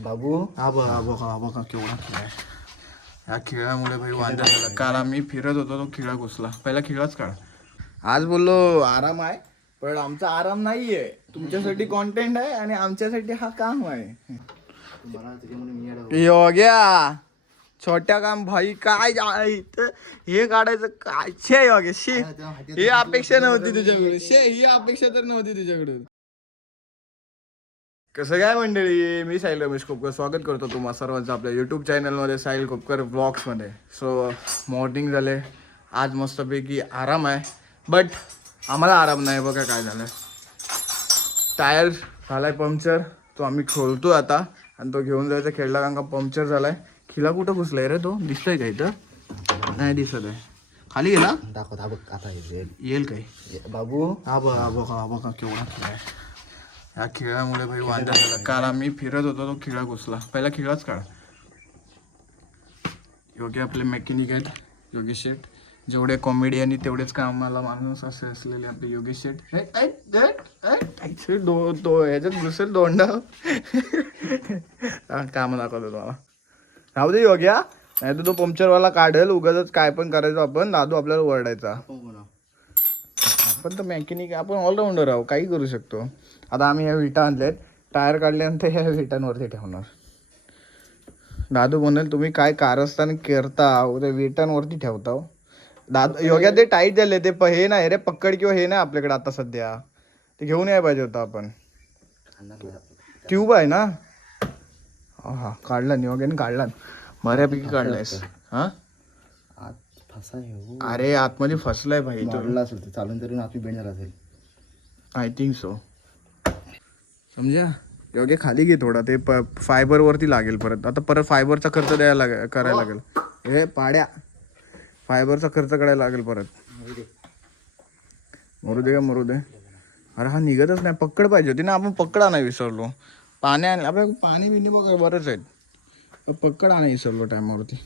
बाबू हा बघा केवढा खेळ आहे. या खेळामुळे भाई वांदा झाला. काल आम्ही फिरत होतो तो खिळा घुसला. पहिला खिळाच काढ. आज बोललो आराम आहे पण आमचा आराम नाहीये. तुमच्यासाठी कॉन्टेंट आहे आणि आमच्यासाठी हा काम आहे. योग्या छोट्या काम भाई काय हे काढायचं काय शे योग्य शे. ही अपेक्षा नव्हती तुझ्याकडे शे. ही अपेक्षा तर नव्हती तुझ्याकडे. कसं काय मंडळी, मी साहिल रमेश खोपकर स्वागत करतो तुम्हा सर्वांचं आपल्या यूट्यूब चॅनलमध्ये साहिल खोपकर व्लॉग्समध्ये. सो मॉर्निंग झाले. आज मस्तपैकी आराम आहे बट आम्हाला आराम नाही. बघा काय झालं, टायर झालाय पंक्चर. तो आम्ही खोलतो आता आणि तो घेऊन जायचा खेळला कारण का पंक्चर झालाय. खिला कुठं घुसलाय रे तो, दिसतोय का इथं? नाही दिसत आहे. खाली गेला दाखव आता येईल काय बाबू हा बघा केवढा खेळ आहे. या खेळामुळे भाई वांदा झाला. काल आम्ही फिरत होतो तो खिळा घुसला. पहिला खिळाच काढ. योगी आपले मेकॅनिक आहेत योगेश शेठ. जेवढे कॉमेडियन तेवढेच कामाला माणूस असे असलेले आपले योगेश शेठ. ह्याच्यात घुसेल दोंडा. काम दाखवतो तुम्हाला. राहू दे योग्या, नाही तर तो पंक्चरवाला काढेल उगाच. काय पण करायचं आपण, दादू आपल्याला ओरडायचा. आपण तर मेकॅनिक, आपण ऑलराऊंडर आहोत, काही करू शकतो. आता आम्ही ह्या विटा आणल्यात, टायर काढल्यानंतर ह्या विटांवरती ठेवणार. दादू म्हणेल तुम्ही काय कारस्थान करता त्या विटांवरती ठेवता. दादू योग्या ते टाईट झाले. ते हे नाही रे पक्कड किंवा हे नाही आपल्याकडे आता सध्या. ते घेऊन यायला पाहिजे होतं आपण. ट्यूब आहे ना. हा काढला योग्याने काढला. बऱ्यापैकी काढलायस. हा अरे आतमध्ये फसलाय भाई तो. चालून तरी आपली बेंड झाला असेल. I think so. समजा योग्य खाली घे थोडा. ते फायबर वरती लागेल परत. आता परत फायबरचा खर्च द्यायला करायला लागेल. हे पाड्या फायबरचा खर्च करायला लागेल परत. मरू दे. अरे हा निघतच नाही. पक्कड पाहिजे होती ना. आपण पक्कड आणाय विसरलो. आपल्या पाणी बिणी बघा बरेच आहेत. पक्कड आणाय विसरलो टायमावरती.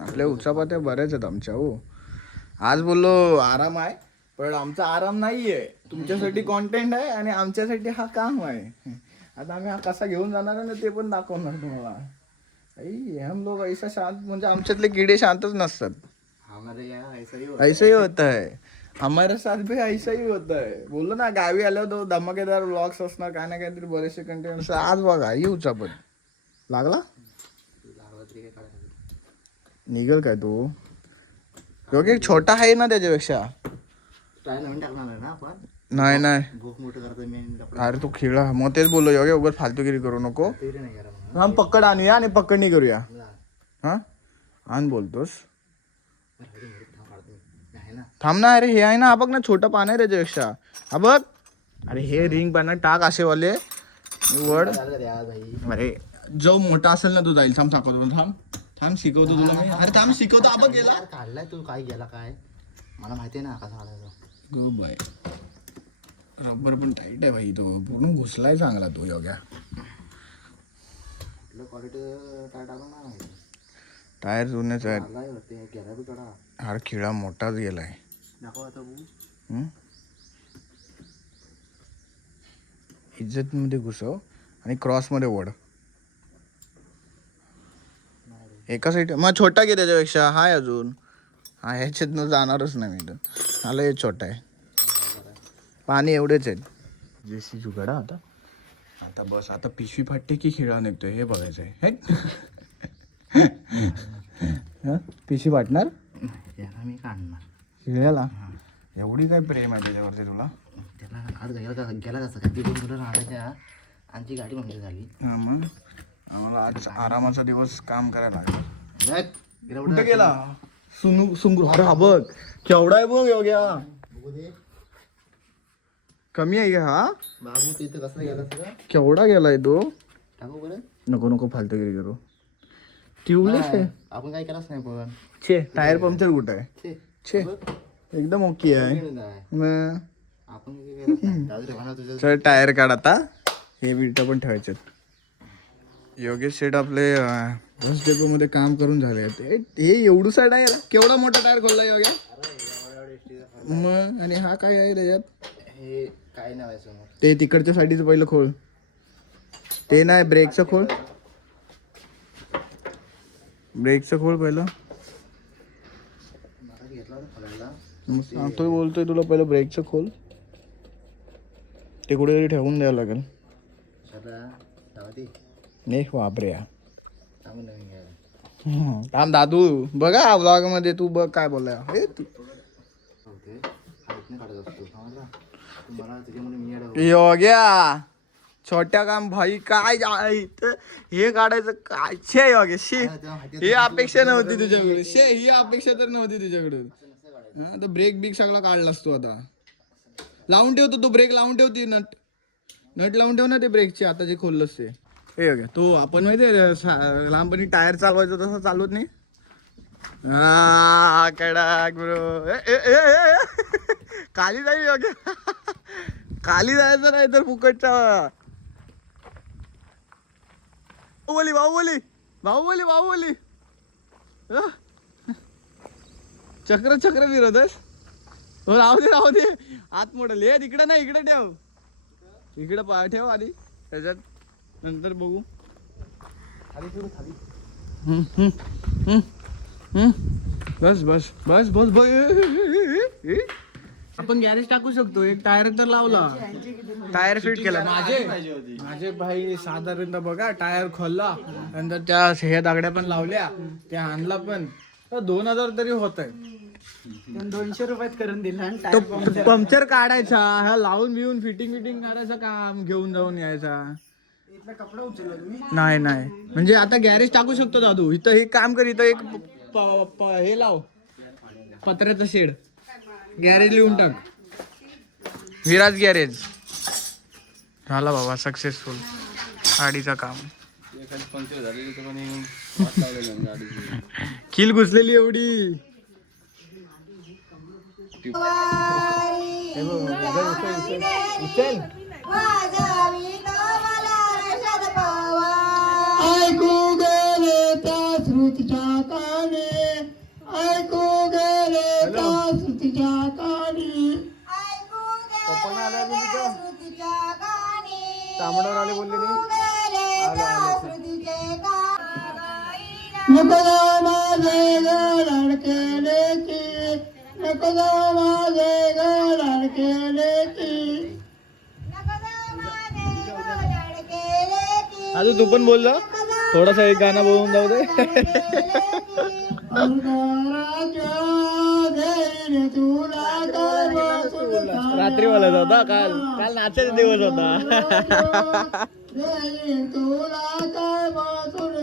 आपल्या उचापात्या बऱ्याच आहेत आमच्या. हो आज बोललो आराम आहे पण आमचा आराम नाहीये. तुमच्यासाठी कॉन्टेंट आहे आणि आमच्यासाठी हा काम आहे. आता आम्ही हा कसा घेऊन जाणार आहे ना ते पण दाखवणार तुम्हाला. हम लोग ऐसा शांत, म्हणजे आमच्यातले किडे शांतच नसतात. ऐसा ही होता है हमारे साथ भी. ऐसा ही होता है. बोललो ना गावी आलो तो धमाकेदार व्लॉग्स असणार काय ना काहीतरी बरेचसे कंटेंट. आज बघा येऊचा पण लागला. निघल काय तो योग्य छोटा आहे ना त्याच्यापेक्षा. नाही अरे तू खिळा. मग तेच बोललो योग्य उगाच फालतूगिरी करू नको. हम पक्कड आणूया आणि पकडणी करूया. हा आण बोलतोस. थांब ना. अरे हे आहे ना, हा बघ ना छोटं पान आहे त्याच्यापेक्षा. हा बघ. अरे हे रिंग पानं टाक असे वाले वड. अरे जो मोठा असेल ना तो जाईल. थांब थांब शिकवतो तुला मी. अरे थांब शिकवतो. आपण गेला काढलाय तू. काय गेला काय मला माहिती आहे ना कसा काढायचा. गो बाय. रबर पण टाईट आहे भाई. तो पूर्ण घुसलाय चांगला तो योग्या. टायर जुनेच आहेत. अरे खिळा मोठाच गेलाय. इज्जत मध्ये घुसव आणि क्रॉस मध्ये ओढ. एका साईड मग छोटा घे त्याच्यापेक्षा. हाय अजून. हा ह्याच्यातनं जाणारच नाही मी तर. आला हे छोटा आहे. पाणी एवढेच आहेत. जेसी जुगाडा आता बस. आता पिशवी फाटते की खिळा निघतोय हे बघायचं आहे. पिशवी फाटणार मी काढणार खिळ्याला. एवढी काय प्रेम आहे त्याच्यावरती तुला. त्याला आज गेला कसं काय तुला राहण्याच्या. आमची गाडी बंद झाली. हां मग आम्हाला आज आरामाचा दिवस काम करायला लागला. कुठे गेला सुंगरू. अरे हा बघ केवढा आहे बघ योग्या. कमी आहे का हा बाबू. तिथं कसं गेला सगळं. केवढा गेलाय तो. टाकू बरं. नको फालतूगिरी करू. ट्यूबलेस आहे. आपण काय केलाच नाही पण. छे टायर पंक्चर कुठं आहे. छे एकदम ओके आहे. चल टायर काढ आता. हे विटा पण ठेवायचे. योगेश शेठ आपले बस डेपो मध्ये काम करून झाले. हे एवढूसा टायर. केवढा मोठा टायर खोलला योग्या. मग आणि हा काय आहे त्याच्यात. हे काय नाव आहे समोर. ते तिकडच्या साईडचं पहिलं खोल. ते नाही ब्रेकचं खोल, ब्रेकचं खोल पहिलं. मला घेतला होता खोलायला. मग सांगतोय बोलतोय तुला पहिलं ब्रेकचं खोल, ते कुठेतरी ठेवून द्यावं लागेल. नाही वापरे थांब दादू बघा ब्लॉग मध्ये तू बघ काय बोलला हे तू. योग्या छोट्या काम भाई काय हे काढायचं काय शे योग्य शे, ही अपेक्षा नव्हती तुझ्याकडे शे, ही अपेक्षा तर नव्हती तुझ्याकडे. हा तर ब्रेक बिक सगळा काढलास तू. आता लावून ठेवतो तो ब्रेक, लावून ठेवती नट लावून ठेव ना ते ब्रेकचे आता जे खोललंस ते. हे बघा तो आपण माहिती लहानपणी टायर चालवायचो तसं चालवत नाही. हा कडक ब्रो, खाली जाईल योग्य, खाली जायचं नाही तर फुकटचा. बाहुबली बाहुबली बाहुबली बाहुबली चक्र चक्र फिरवतस. हो राहू दे आत मोडल हे, तिकडे नाही इकडे ठेव, इकडे पाय ठेव आधी, त्याच्यात नंतर बघू. बस बस बस बस बस. आपण गॅरेज टाकू शकतो. एक टायर तर लावला, टायर फिट केला. माझे भाई साधारणतः बघा टायर खोलला, नंतर त्या हे दागड्या पण लावल्या, त्या आणला पण 2000 तरी होत आहे. 200 रुपयात करून दिला. तो पंक्चर काढायचा, ह्या लावून बिवून फिटिंग करायचं काम, घेऊन जाऊन यायचा. कपडा उचलला तुम्ही? नाही म्हणजे आता गॅरेज टाकू शकतो दादू. इथं हे काम कर, इथं एक हे लाव पत्र्याचं शेड, गॅरेज लिहून टाक विराज गॅरेज. झाला बाबा सक्सेसफुल गाडीचं काम. किल घुसलेली एवढी. ऐकू गेले त्या श्रुतीच्या कानी, ऐकू गेले त्या श्रुतीच्या कानी, तांबडावर आले बोलले नको जाऊ माझे लाडके लेकी, नको जाऊ माझे लाडके लेकी. अजून तू पण बोल जा थोडासा, एक गाणं बोलून जाऊ दे. रात्री बोलत होता, काल नाचायचा दिवस होता. तुला काय बसून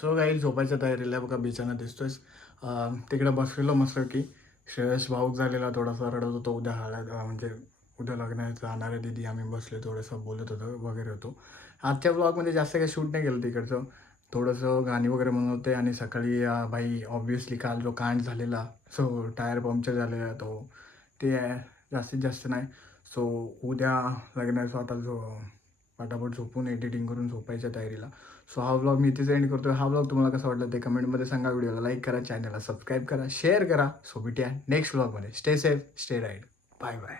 सो काही झोपायच्या तयारीला बघा बिछाना दिसतोय. तिकडे बसलेलो मस्त की श्रेयस भाऊक झालेला, थोडासा रडत होतो. उद्या हळद म्हणजे उद्या लग्नात जाणार आहे दीदी. आम्ही बसले थोडंसं बोलत होतो वगैरे होतो. आजच्या ब्लॉगमध्ये जास्त काही शूट नाही केलं तिकडचं, थोडंसं गाणी वगैरे म्हणत होते. आणि सकाळी भाई ऑब्विसली काल जो कांड झालेला, सो टायर पंक्चर झालेला तो, ते जास्तीत जास्त नाही. सो उद्या लग्नाचा आता जो पटापट झोपून एडिटिंग करून झोपायच्या तयारीला. सो हा व्लॉग मी इथेच एंड करतोय. हा व्लॉग तुम्हाला कसा वाटला ते कमेंटमध्ये सांगा. व्हिडिओला लाईक करा, चॅनलला सबस्क्राईब करा, शेअर करा. सो भेटूया नेक्स्ट व्लॉगमध्ये. Stay safe, stay right, bye bye.